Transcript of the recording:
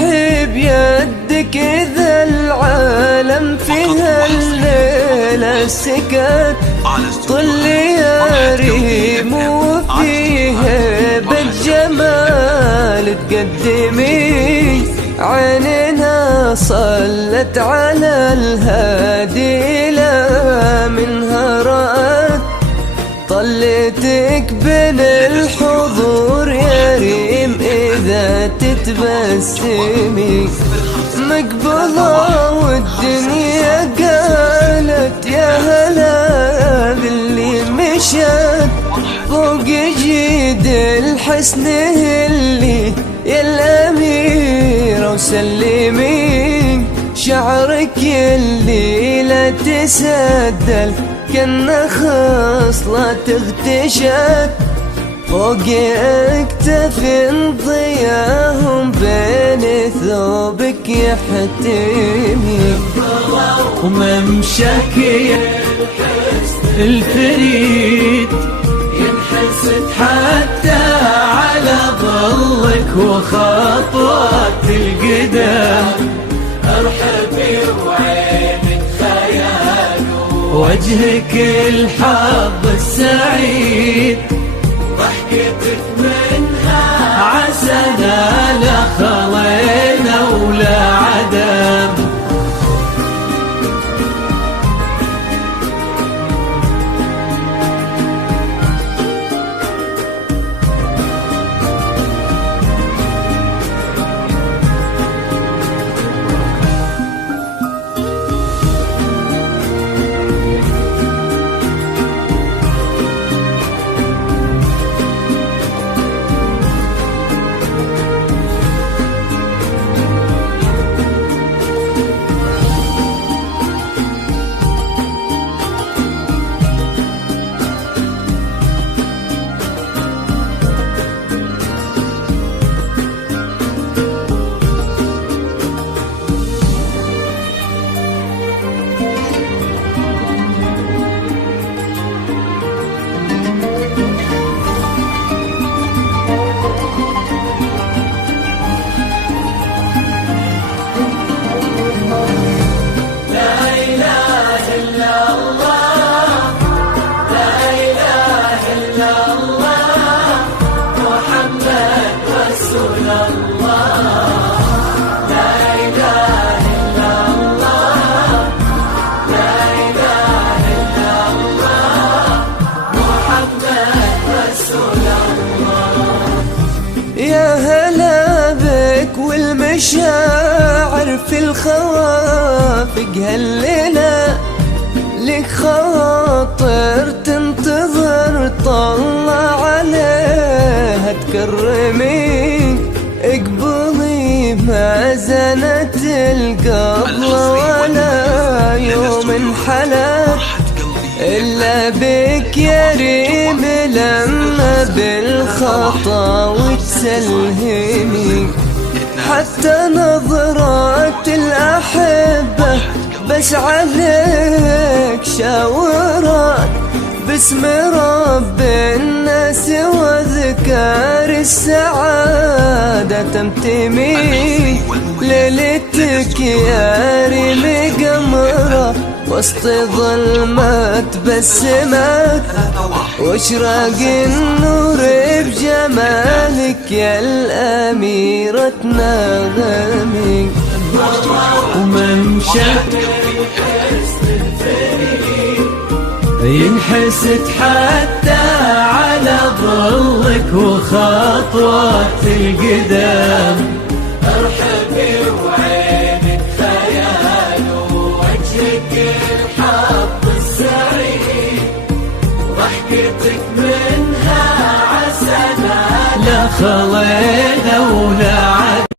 روحي بيدك إذا العالم في هالليلة سكت. طلي يا ريم وفي هيبة جمال تقدمي، عيننا صلت على الهادي لا منها رأت. طلتك بين الحضور يا ريم إذا تتبسمي، مقبلة والدنيا قالت يا هلا باللي مشت فوق جيد الحسن اللي يا الأميرة. وسلمي شعرك اللي لا تسدل كأنه خصلة اغتشت فوق اكتاف ضياهم بين ثوبك يحتمي. وممشاك الفريد ينحسد حتى على ظلك وخطوات القدم. ارحبي وعينك خيال وجهك الحظ السعيد، ضحكتك منها عسنا لا خلينا ولا عدم. يا هلا بك والمشاعر في الخوافق هالليلة، لك خاطر تنتظر طلع عليها تكرمي. اقبلي ما زنت القبل ولا يوم انحلت إلا بك يا ريم لما بالخطا وتسلهمي. حتى نظرات الأحبة بس عليك شاورات باسم رب الناس وذكار السعادة تمتمي. ليلتك يا ريم قمرة وسط ظلمة تبسمت، واشراق النور بجمالك يا الأميرة نغمي. وممشاك ينحسد حتى على ظلك وخطوات القدم. ارحبي وعينك خيال ووجهك الحظ السعيد، ضحكتك منها عسنا لا خلينا